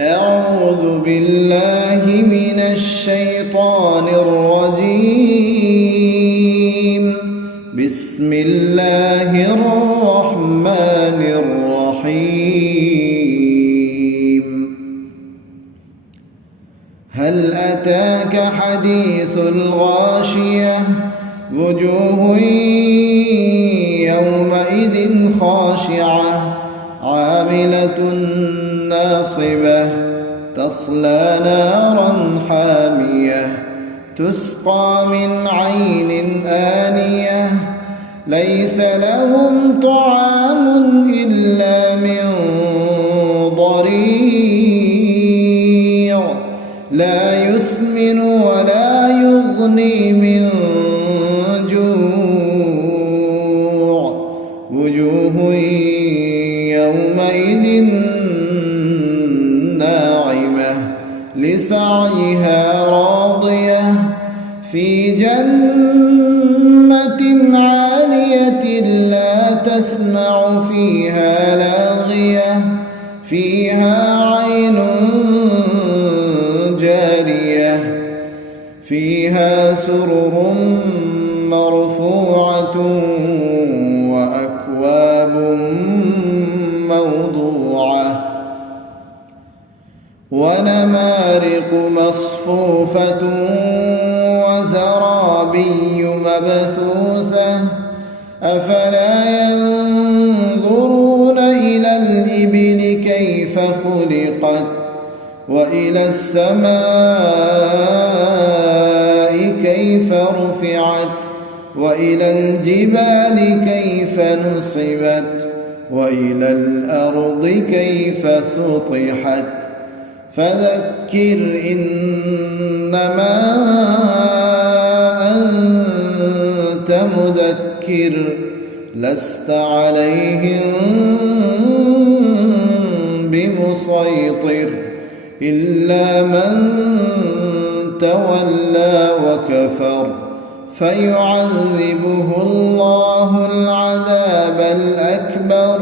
أعوذ بالله من الشيطان الرجيم. بسم الله الرحمن الرحيم. هل أتاك حديث الغاشية؟ وجوه يومئذ خاشعة عاملة ناصبة تصلى نارا حامية تسقى من عين آنية ليس لهم طعام إلا من ضريع لا يسمن ولا يغني من جوع وجوه يومئذ ناعمة لسعيها راضية في جنة عالية لا تسمع فيها لاغية فيها عين جارية فيها سرر مرفوعة وأكواب موضوعة ونمارق مصفوفة وزرابي مبثوثة أفلا ينظرون إلى الإبل كيف خلقت وإلى السماء كيف رفعت وإلى الجبال كيف نصبت وإلى الأرض كيف سطحت فذكر إنما أنت مذكر لست عليهم بمسيطر إلا من تولى وكفر فيعذبه الله العذاب الأكبر